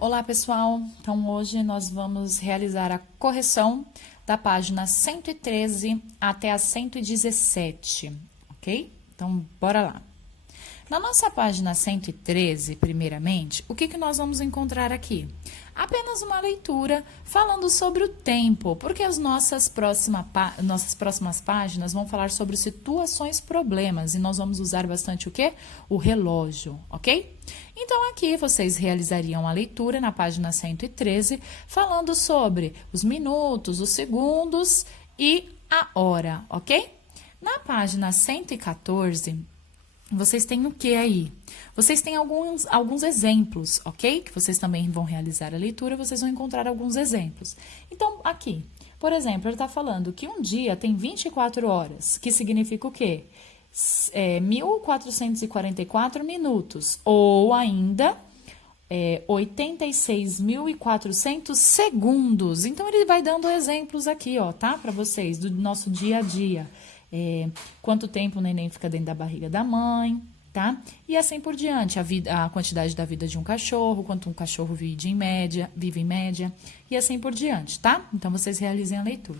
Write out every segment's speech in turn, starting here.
Olá, pessoal! Então, hoje nós vamos realizar a correção da página 113 até a 117, ok? Então, bora lá. Na nossa página 113, primeiramente, o que nós vamos encontrar aqui? Apenas uma leitura falando sobre o tempo, porque as nossas próximas páginas vão falar sobre situações, problemas, e nós vamos usar bastante o quê? O relógio, ok? Então, aqui vocês realizariam a leitura na página 113, falando sobre os minutos, os segundos e a hora, ok? Na página 114, vocês têm o que aí? Vocês têm alguns exemplos, ok? Que vocês também vão realizar a leitura, vocês vão encontrar alguns exemplos. Então, aqui, por exemplo, ele está falando que um dia tem 24 horas, que significa o quê? 1.444 minutos, ou ainda 86.400 segundos. Então, ele vai dando exemplos aqui, ó, tá? Para vocês, do nosso dia a dia. Quanto tempo o neném fica dentro da barriga da mãe, tá? E assim por diante, a quantidade da vida de um cachorro, quanto um cachorro vive em média, e assim por diante, tá? Então, vocês realizem a leitura.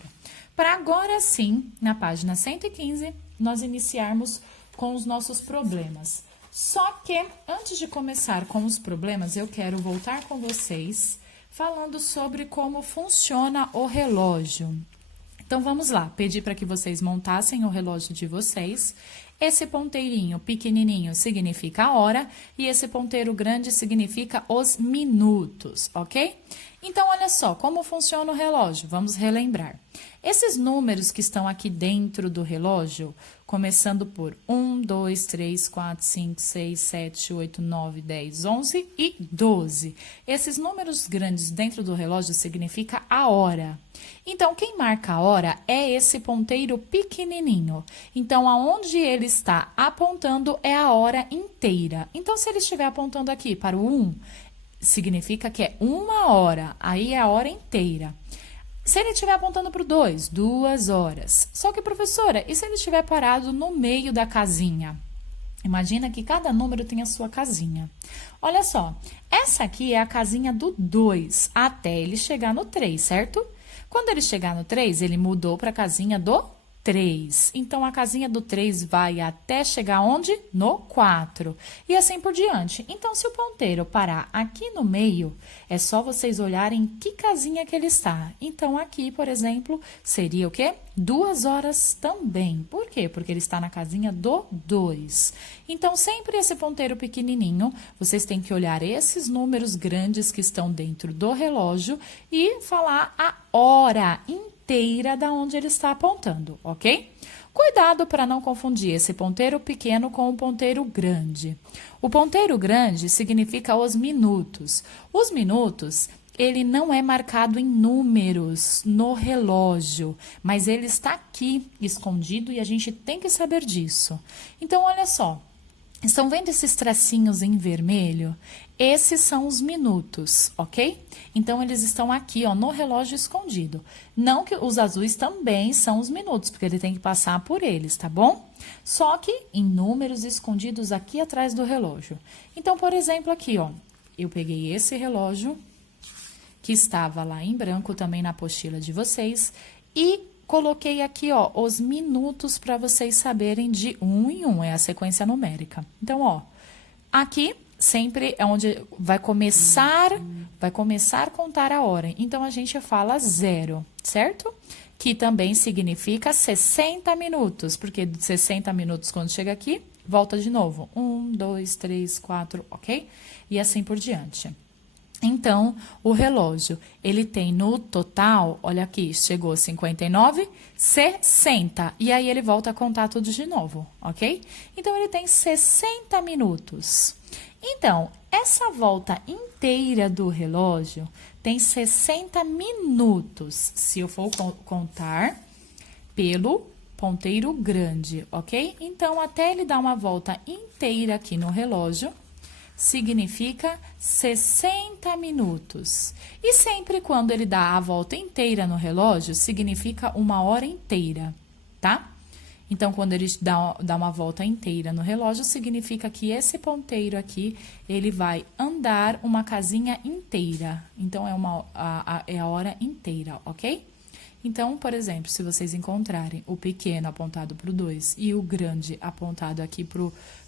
Para agora sim, na página 115, nós iniciarmos com os nossos problemas. Só que, antes de começar com os problemas, eu quero voltar com vocês falando sobre como funciona o relógio. Então, vamos lá, pedi para que vocês montassem o relógio de vocês. Esse ponteirinho pequenininho significa a hora e esse ponteiro grande significa os minutos, ok? Então, olha só, como funciona o relógio? Vamos relembrar. Esses números que estão aqui dentro do relógio, começando por 1, 2, 3, 4, 5, 6, 7, 8, 9, 10, 11 e 12. Esses números grandes dentro do relógio significa a hora. Então, quem marca a hora é esse ponteiro pequenininho. Então, aonde ele está apontando é a hora inteira. Então, se ele estiver apontando aqui para o 1, significa que é 1 hora, aí é a hora inteira. Se ele estiver apontando para o 2, 2 horas. Só que, professora, e se ele estiver parado no meio da casinha? Imagina que cada número tem a sua casinha. Olha só, essa aqui é a casinha do 2, até ele chegar no 3, certo? Quando ele chegar no 3, ele mudou para a casinha do 3. Então, a casinha do 3 vai até chegar onde? No 4. E assim por diante. Então, se o ponteiro parar aqui no meio, é só vocês olharem que casinha que ele está. Então, aqui, por exemplo, seria o quê? 2 horas também. Por quê? Porque ele está na casinha do 2. Então, sempre esse ponteiro pequenininho, vocês têm que olhar esses números grandes que estão dentro do relógio e falar a hora inteira da onde ele está apontando, ok? Cuidado para não confundir esse ponteiro pequeno com o ponteiro grande. O ponteiro grande significa os minutos. Os minutos, ele não é marcado em números no relógio, mas ele está aqui escondido e a gente tem que saber disso. Então, olha só. Estão vendo esses tracinhos em vermelho? Esses são os minutos, ok? Então, eles estão aqui, ó, no relógio escondido. Não que os azuis também são os minutos, porque ele tem que passar por eles, tá bom? Só que em números escondidos aqui atrás do relógio. Então, por exemplo, aqui, ó, eu peguei esse relógio, que estava lá em branco também na apostila de vocês, e coloquei aqui, ó, os minutos para vocês saberem de 1 em 1, é a sequência numérica. Então, ó, aqui sempre é onde vai começar a contar a hora. Então, a gente fala 0, certo? Que também significa 60 minutos, porque 60 minutos quando chega aqui, volta de novo. 1, 2, 3, 4, ok? E assim por diante. Então, o relógio, ele tem no total, olha aqui, chegou 59, 60. E aí, ele volta a contar tudo de novo, ok? Então, ele tem 60 minutos. Então, essa volta inteira do relógio tem 60 minutos, se eu for contar pelo ponteiro grande, ok? Então, até ele dar uma volta inteira aqui no relógio, significa 60 minutos. E sempre quando ele dá a volta inteira no relógio, significa 1 hora inteira, tá? Então, quando ele dá uma volta inteira no relógio, significa que esse ponteiro aqui, ele vai andar uma casinha inteira. Então, é a hora inteira, ok? Então, por exemplo, se vocês encontrarem o pequeno apontado para o 2 e o grande apontado aqui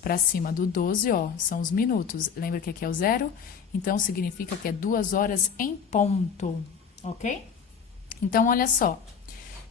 para cima do 12, ó, são os minutos. Lembra que aqui é o 0? Então, significa que é 2 horas em ponto, ok? Então, olha só.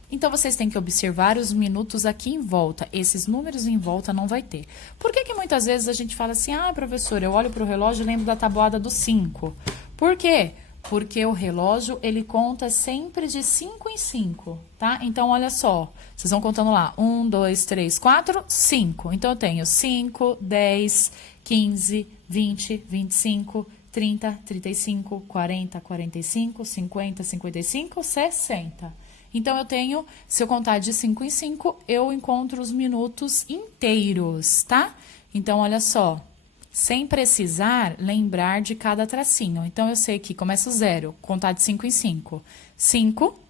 Então, vocês têm que observar os minutos aqui em volta. Esses números em volta não vai ter. Por que que muitas vezes a gente fala assim, ah, professor, eu olho para o relógio e lembro da tabuada do 5? Por quê? Porque o relógio, ele conta sempre de 5 em 5, tá? Então, olha só, vocês vão contando lá, 1, 2, 3, 4, 5. Então, eu tenho 5, 10, 15, 20, 25, 30, 35, 40, 45, 50, 55, 60. Então, eu tenho, se eu contar de 5 em 5, eu encontro os minutos inteiros, tá? Então, olha só, sem precisar lembrar de cada tracinho. Então, eu sei que começa o 0, contar de 5 em 5. 5,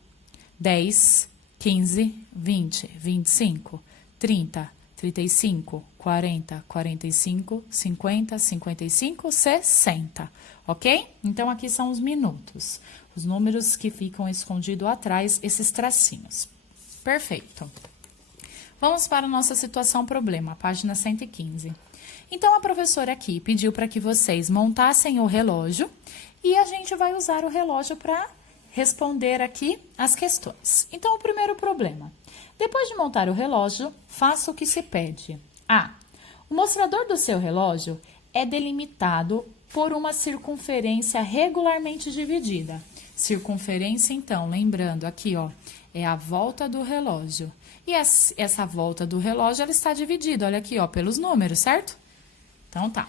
10, 15, 20, 25, 30, 35, 40, 45, 50, 55, 60, ok? Então, aqui são os minutos. Os números que ficam escondidos atrás, esses tracinhos. Perfeito. Vamos para a nossa situação problema, página 115. Então, a professora aqui pediu para que vocês montassem o relógio e a gente vai usar o relógio para responder aqui as questões. Então, o primeiro problema. Depois de montar o relógio, faça o que se pede. A. O mostrador do seu relógio é delimitado por uma circunferência regularmente dividida. Circunferência, então, lembrando aqui, ó, é a volta do relógio. E essa volta do relógio, ela está dividida, olha aqui, ó, pelos números, certo? Então, tá.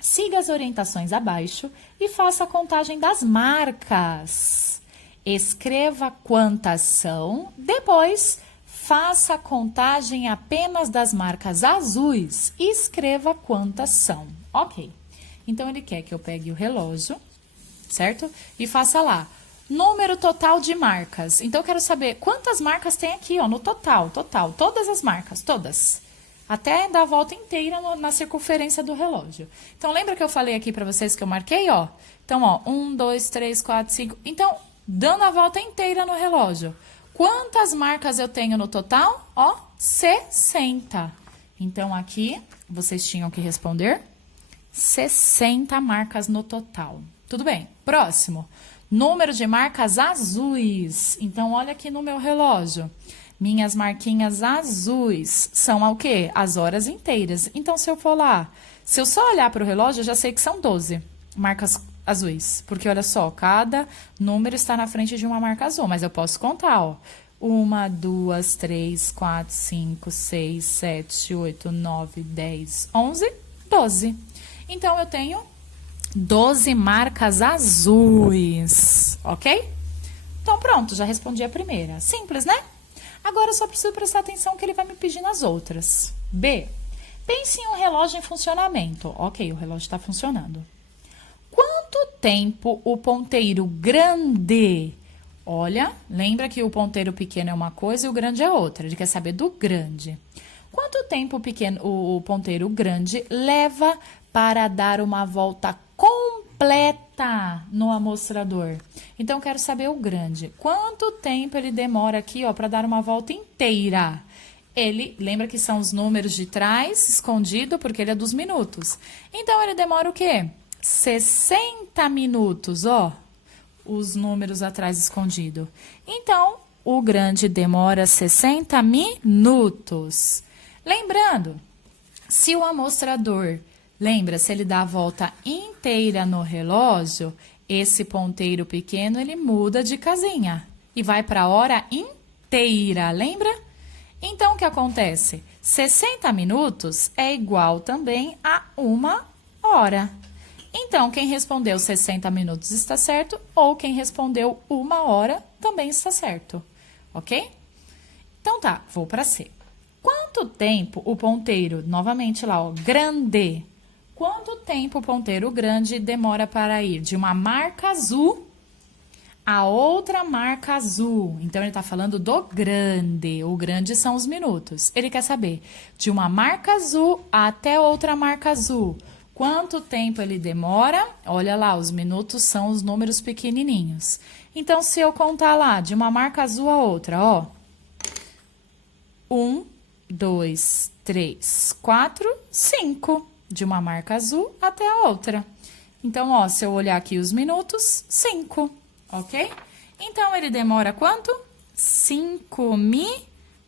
Siga as orientações abaixo e faça a contagem das marcas. Escreva quantas são, depois faça a contagem apenas das marcas azuis e escreva quantas são. Ok. Então, ele quer que eu pegue o relógio, certo? E faça lá, número total de marcas. Então, eu quero saber quantas marcas tem aqui, ó, no total, todas as marcas, todas. Até dar a volta inteira na circunferência do relógio. Então, lembra que eu falei aqui pra vocês que eu marquei, ó? Então, ó, 1, 2, 3, 4, 5. Então, dando a volta inteira no relógio. Quantas marcas eu tenho no total? Ó, 60. Então, aqui, vocês tinham que responder 60 marcas no total. Tudo bem. Próximo. Número de marcas azuis. Então, olha aqui no meu relógio. Minhas marquinhas azuis são o quê? As horas inteiras. Então, se eu for lá, se eu só olhar para o relógio, eu já sei que são 12 marcas azuis. Porque, olha só, cada número está na frente de uma marca azul. Mas eu posso contar, ó. 1, 2, 3, 4, 5, 6, 7, 8, 9, 10, 11, 12. Então, eu tenho 12 marcas azuis, ok? Então, pronto, já respondi a primeira. Simples, né? Agora, eu só preciso prestar atenção que ele vai me pedir nas outras. B. Pense em um relógio em funcionamento. Ok, o relógio está funcionando. Quanto tempo o ponteiro grande... Olha, lembra que o ponteiro pequeno é uma coisa e o grande é outra. Ele quer saber do grande. Quanto tempo o ponteiro grande leva para dar uma volta completa no amostrador? Então, eu quero saber o grande. Quanto tempo ele demora aqui, ó, para dar uma volta inteira? Ele, lembra que são os números de trás, escondido, porque ele é dos minutos. Então, ele demora o quê? 60 minutos, ó. Os números atrás escondido. Então, o grande demora 60 minutos. Lembrando, se o amostrador, lembra, se ele dá a volta inteira no relógio, esse ponteiro pequeno, ele muda de casinha e vai para a hora inteira, lembra? Então, o que acontece? 60 minutos é igual também a 1 hora. Então, quem respondeu 60 minutos está certo, ou quem respondeu 1 hora também está certo, ok? Então tá, vou para C. Quanto tempo o ponteiro, novamente lá, ó, grande, quanto tempo o ponteiro grande demora para ir de uma marca azul a outra marca azul. Então, ele tá falando do grande. O grande são os minutos. Ele quer saber de uma marca azul até outra marca azul. Quanto tempo ele demora? Olha lá, os minutos são os números pequenininhos. Então, se eu contar lá de uma marca azul a outra, ó. 1, 2, 3, 4, 5. De uma marca azul até a outra. Então, ó, se eu olhar aqui os minutos, 5, ok? Então, ele demora quanto? 5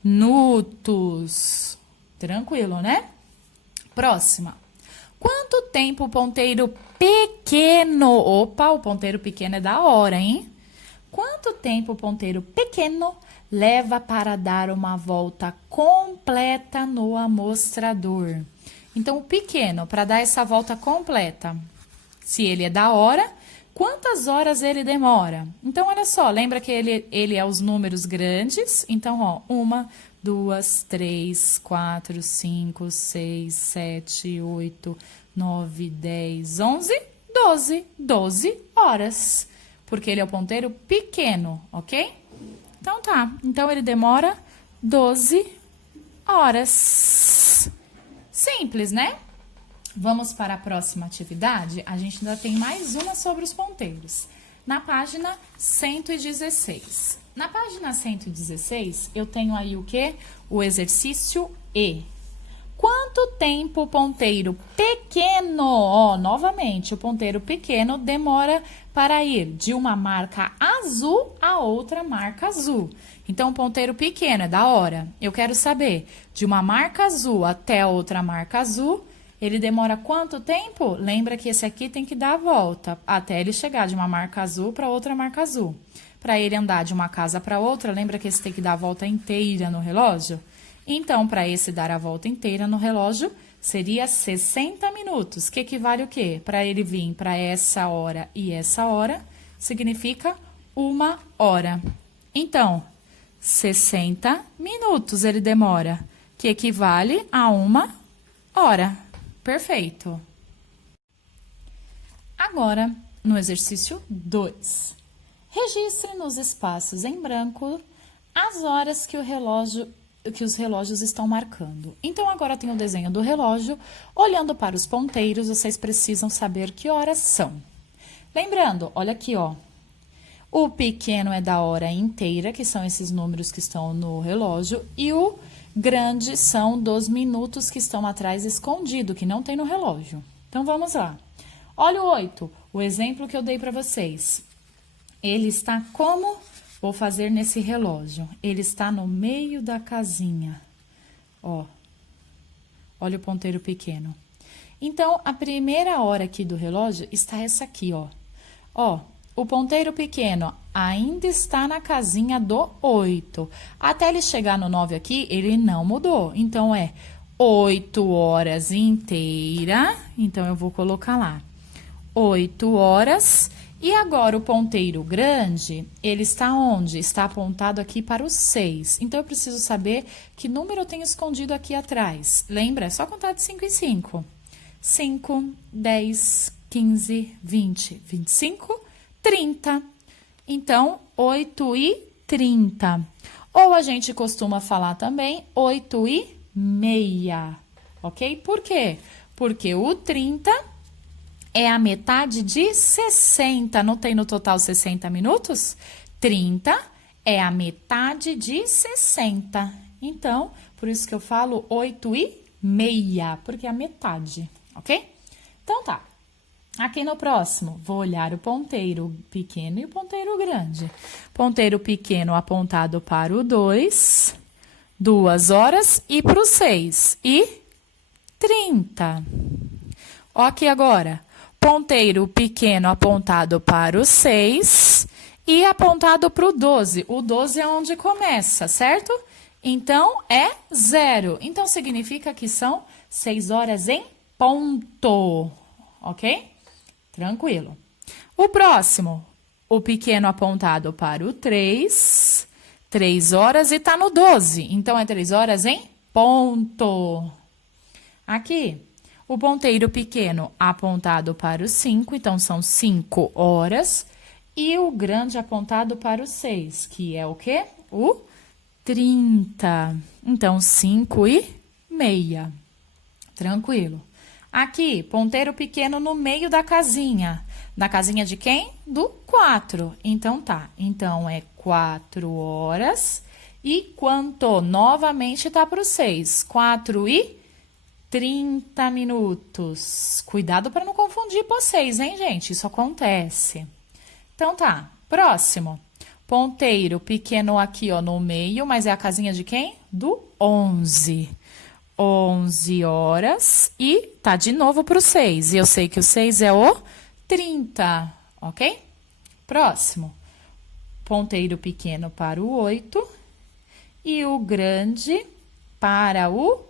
minutos. Tranquilo, né? Próxima. Quanto tempo o ponteiro pequeno... Opa, o ponteiro pequeno é da hora, hein? Quanto tempo o ponteiro pequeno leva para dar uma volta completa no amostrador? Então, o pequeno, para dar essa volta completa, se ele é da hora, quantas horas ele demora? Então, olha só, lembra que ele é os números grandes? Então, ó, 1, 2, 3, 4, 5, 6, 7, 8, 9, 10, 11, 12. 12 horas. Porque ele é o ponteiro pequeno, ok? Então, tá. Então, ele demora 12 horas. Simples, né? Vamos para a próxima atividade? A gente ainda tem mais uma sobre os ponteiros. Na página 116. Na página 116, eu tenho aí o quê? O exercício E. Quanto tempo o ponteiro pequeno, ó, novamente, o ponteiro pequeno demora para ir de uma marca azul a outra marca azul? Então, o ponteiro pequeno é da hora. Eu quero saber, de uma marca azul até outra marca azul, ele demora quanto tempo? Lembra que esse aqui tem que dar a volta, até ele chegar de uma marca azul para outra marca azul. Para ele andar de uma casa para outra, lembra que esse tem que dar a volta inteira no relógio? Então, para esse dar a volta inteira no relógio, seria 60 minutos, que equivale o quê? Para ele vir para essa hora e essa hora, significa 1 hora. Então, 60 minutos ele demora, que equivale a 1 hora. Perfeito. Agora, no exercício 2. Registre nos espaços em branco as horas que os relógios estão marcando. Então, agora tem o desenho do relógio. Olhando para os ponteiros, vocês precisam saber que horas são. Lembrando, olha aqui, ó. O pequeno é da hora inteira, que são esses números que estão no relógio, e o grande são dos minutos que estão atrás escondido, que não tem no relógio. Então, vamos lá. Olha o 8, o exemplo que eu dei para vocês. Ele está como... Vou fazer nesse relógio. Ele está no meio da casinha. Ó. Olha o ponteiro pequeno. Então, a primeira hora aqui do relógio está essa aqui, ó. Ó, o ponteiro pequeno ainda está na casinha do 8. Até ele chegar no 9 aqui, ele não mudou. Então, é 8 horas inteira. Então, eu vou colocar lá. 8 horas. E agora, o ponteiro grande, ele está onde? Está apontado aqui para o 6. Então, eu preciso saber que número eu tenho escondido aqui atrás. Lembra? É só contar de 5 em 5. 5, 10, 15, 20, 25, 30. Então, 8 e 30. Ou a gente costuma falar também 8 e meia, ok? Por quê? Porque o 30... é a metade de 60. Não tem no total 60 minutos? 30 é a metade de 60. Então, por isso que eu falo 8 e meia, porque é a metade, ok? Então, tá. Aqui no próximo, vou olhar o ponteiro pequeno e o ponteiro grande. Ponteiro pequeno apontado para o 2, 2 horas, e para o 6, e 30. Ó, aqui agora. Ponteiro pequeno apontado para o 6 e apontado para o 12. O 12 é onde começa, certo? Então, é 0. Então, significa que são 6 horas em ponto, ok? Tranquilo. O próximo, o pequeno apontado para o 3, 3 horas e tá no 12. Então, é 3 horas em ponto. Aqui. O ponteiro pequeno apontado para o 5, então são 5 horas. E o grande apontado para o 6, que é o quê? O 30. Então, 5:30. Tranquilo. Aqui, ponteiro pequeno no meio da casinha. Da casinha de quem? Do 4. Então, tá. Então, é 4 horas. E quanto? Novamente tá pro 6. 4:30 minutos. Cuidado para não confundir vocês, hein, gente? Isso acontece. Então, tá. Próximo. Ponteiro pequeno aqui, ó, no meio, mas é a casinha de quem? Do 11. 11 horas e tá de novo pro 6. E eu sei que o 6 é o 30, ok? Próximo. Ponteiro pequeno para o 8 e o grande para o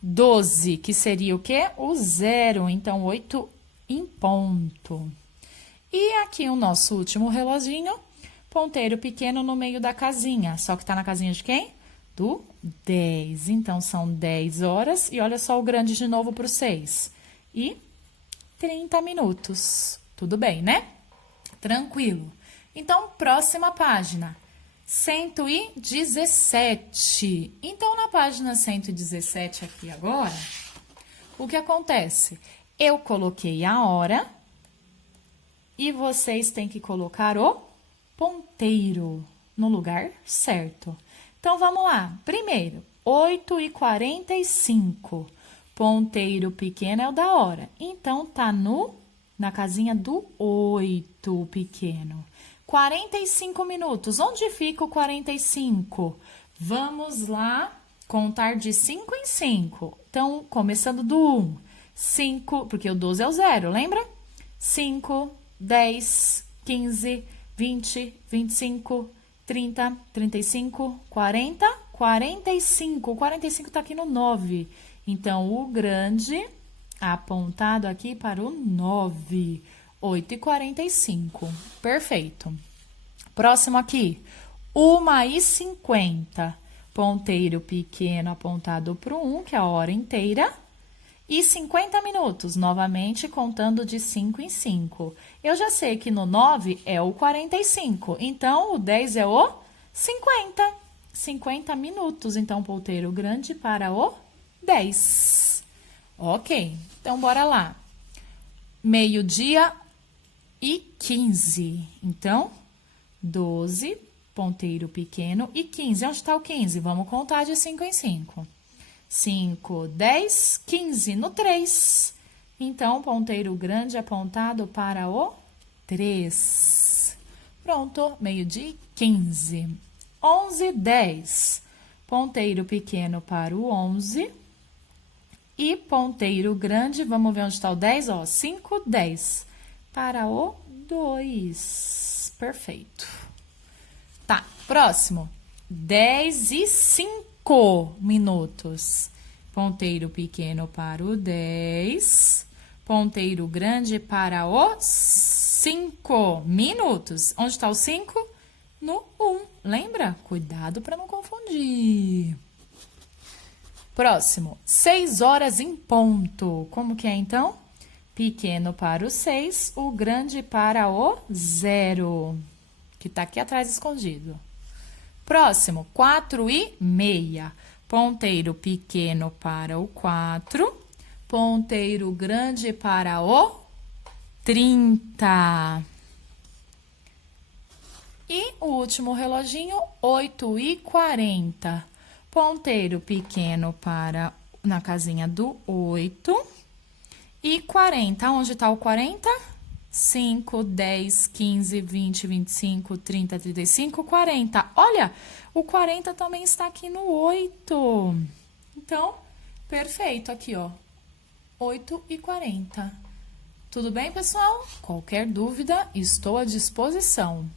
12, que seria o quê? O 0. Então, 8 em ponto. E aqui o nosso último reloginho, ponteiro pequeno no meio da casinha. Só que tá na casinha de quem? Do 10. Então, são 10 horas. E olha só o grande de novo pro 6. E 30 minutos. Tudo bem, né? Tranquilo. Então, próxima página. 117. Então, na página 117 aqui agora, o que acontece? Eu coloquei a hora e vocês têm que colocar o ponteiro no lugar certo. Então, vamos lá. Primeiro, 8:45. Ponteiro pequeno é o da hora. Então, tá na casinha do 8 pequeno. 45 minutos. Onde fica o 45? Vamos lá contar de 5 em 5. Então, começando do 1. 5, porque o 12 é o 0, lembra? 5, 10, 15, 20, 25, 30, 35, 40, 45. O 45 tá aqui no 9. Então, o grande apontado aqui para o 9. 8:45. Perfeito. Próximo aqui. 1:50. Ponteiro pequeno apontado para o 1, que é a hora inteira. E 50 minutos, novamente contando de 5 em 5. Eu já sei que no 9 é o 45, então o 10 é o 50. 50 minutos, então ponteiro grande para o 10. Ok, então bora lá. 12:15. Então, 12, ponteiro pequeno e 15. Onde está o 15? Vamos contar de 5 em 5. 5, 10, 15 no 3. Então, ponteiro grande apontado para o 3. Pronto, 12:15. 11:10. Ponteiro pequeno para o 11. E ponteiro grande, vamos ver onde está o 10, ó, 5, 10. Para o 2. Perfeito. Tá, próximo. 10:05 minutos. Ponteiro pequeno para o 10. Ponteiro grande para o 5 minutos. Onde está o 5? No 1. Lembra? Cuidado para não confundir. Próximo. 6 horas em ponto. Como que é, então? Pequeno para o 6, o grande para o 0, que tá aqui atrás escondido. Próximo, 4:30. Ponteiro pequeno para o 4, ponteiro grande para o 30. E o último reloginho, 8:40. Ponteiro pequeno para na casinha do 8. E 40, onde está o 40? 5, 10, 15, 20, 25, 30, 35, 40. Olha, o 40 também está aqui no 8. Então, perfeito, aqui, ó, 8:40. Tudo bem, pessoal? Qualquer dúvida, estou à disposição.